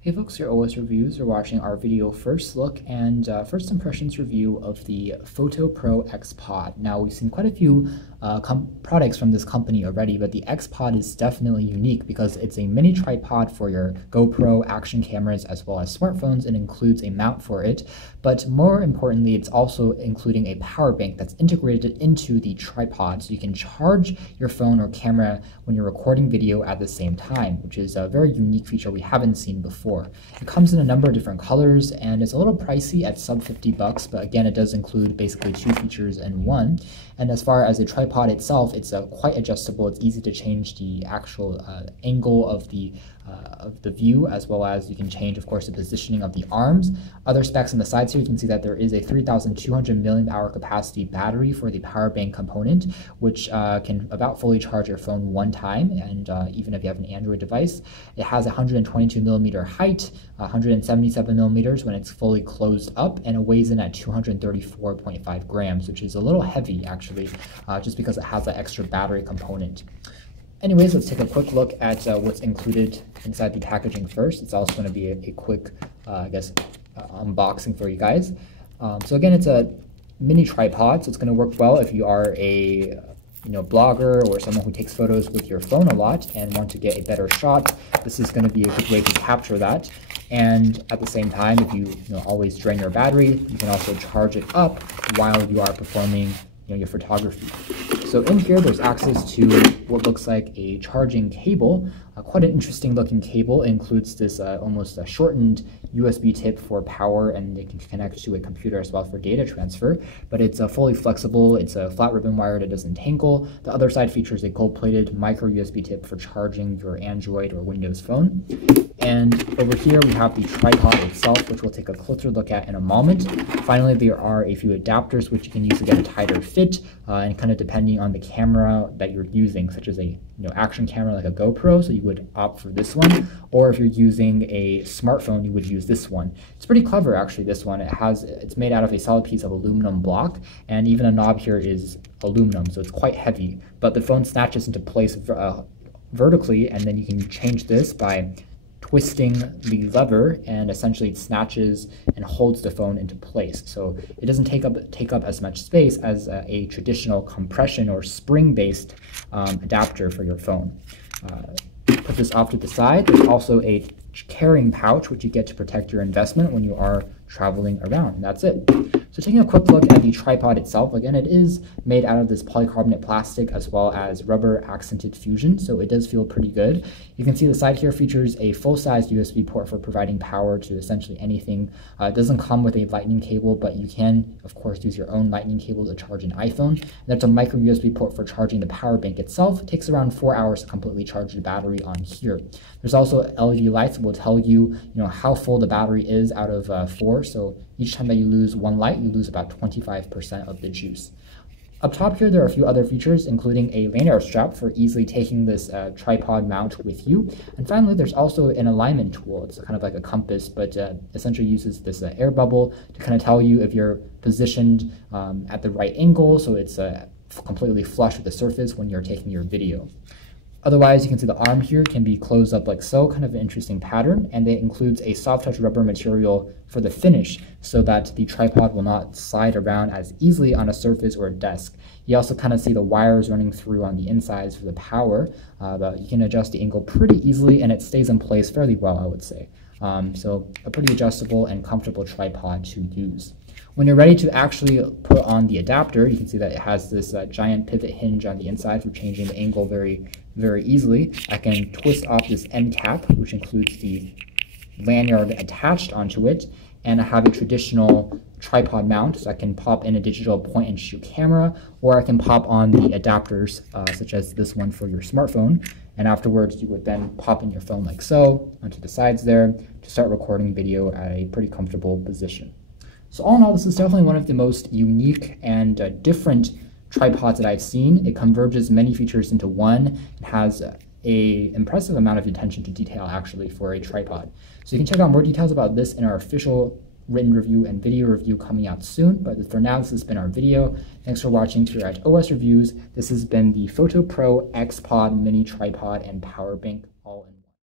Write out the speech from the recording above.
Hey folks, your OS Reviews are watching our video first look and first impressions review of the Fotopro X Pod. Now we've seen quite a few products from this company already, but the X Pod is definitely unique because it's a mini tripod for your GoPro action cameras as well as smartphones and includes a mount for it. But more importantly, it's also including a power bank that's integrated into the tripod, so you can charge your phone or camera when you're recording video at the same time, which is a very unique feature we haven't seen before. It comes in a number of different colors and it's a little pricey at sub $50, but again, it does include basically two features in one. And as far as the tripod itself, it's quite adjustable. It's easy to change the actual angle of the view, as well as you can change, of course, the positioning of the arms. Other specs on the sides here, you can see that there is a 3,200 milliamp hour capacity battery for the power bank component, which can about fully charge your phone one time. And even if you have an Android device, it has a 122 millimeter height, 177 millimeters when it's fully closed up, and it weighs in at 234.5 grams, which is a little heavy actually, just because it has that extra battery component. Anyways, let's take a quick look at what's included inside the packaging first. It's also going to be a quick, unboxing for you guys. So again, it's a mini tripod, so it's going to work well if you are a blogger or someone who takes photos with your phone a lot and want to get a better shot. This is going to be a good way to capture that. And at the same time, if you always drain your battery, you can also charge it up while you are performing your photography. So in here, there's access to what looks like a charging cable, quite an interesting looking cable. It includes this almost a shortened USB tip for power, and it can connect to a computer as well for data transfer, but it's fully flexible. It's a flat ribbon wire that doesn't tangle. The other side features a gold-plated micro USB tip for charging your Android or Windows phone. And over here we have the tripod itself, which we'll take a closer look at in a moment. Finally, there are a few adapters which you can use to get a tighter fit, and kind of depending on the camera that you're using, such as a action camera like a GoPro, so you would opt for this one, or if you're using a smartphone, you would use this one. It's pretty clever actually, this one. It's made out of a solid piece of aluminum block, and even a knob here is aluminum, so it's quite heavy, but the phone snatches into place vertically, and then you can change this by twisting the lever, and essentially it snatches and holds the phone into place. So it doesn't take up as much space as a traditional compression or spring-based adapter for your phone. Put this off to the side. There's also a carrying pouch, which you get to protect your investment when you are traveling around, and that's it. So taking a quick look at the tripod itself, again, it is made out of this polycarbonate plastic as well as rubber accented fusion, so it does feel pretty good. You can see the side here features a full-size USB port for providing power to essentially anything. It doesn't come with a lightning cable, but you can, of course, use your own lightning cable to charge an iPhone. And there's a micro USB port for charging the power bank itself. It takes around 4 hours to completely charge the battery on here. There's also LED lights that will tell you, how full the battery is out of 4. So each time that you lose one light, you lose about 25% of the juice. Up top here, there are a few other features, including a lanyard strap for easily taking this tripod mount with you. And finally, there's also an alignment tool. It's kind of like a compass, but essentially uses this air bubble to kind of tell you if you're positioned at the right angle, so it's completely flush with the surface when you're taking your video. Otherwise, you can see the arm here can be closed up like so, kind of an interesting pattern, and it includes a soft touch rubber material for the finish so that the tripod will not slide around as easily on a surface or a desk. You also kind of see the wires running through on the insides for the power, but you can adjust the angle pretty easily and it stays in place fairly well, I would say. So a pretty adjustable and comfortable tripod to use. When you're ready to actually put on the adapter, you can see that it has this giant pivot hinge on the inside for changing the angle very, very easily. I can twist off this end cap, which includes the lanyard attached onto it, and I have a traditional tripod mount, so I can pop in a digital point and shoot camera, or I can pop on the adapters, such as this one for your smartphone, and afterwards you would then pop in your phone like so, onto the sides there, to start recording video at a pretty comfortable position. So all in all, this is definitely one of the most unique and different tripods that I've seen. It converges many features into one. It has a impressive amount of attention to detail actually for a tripod. So you can check out more details about this in our official written review and video review coming out soon. But for now, this has been our video. Thanks for watching here at OS Reviews. This has been the Fotopro X Pod Mini Tripod and Power Bank.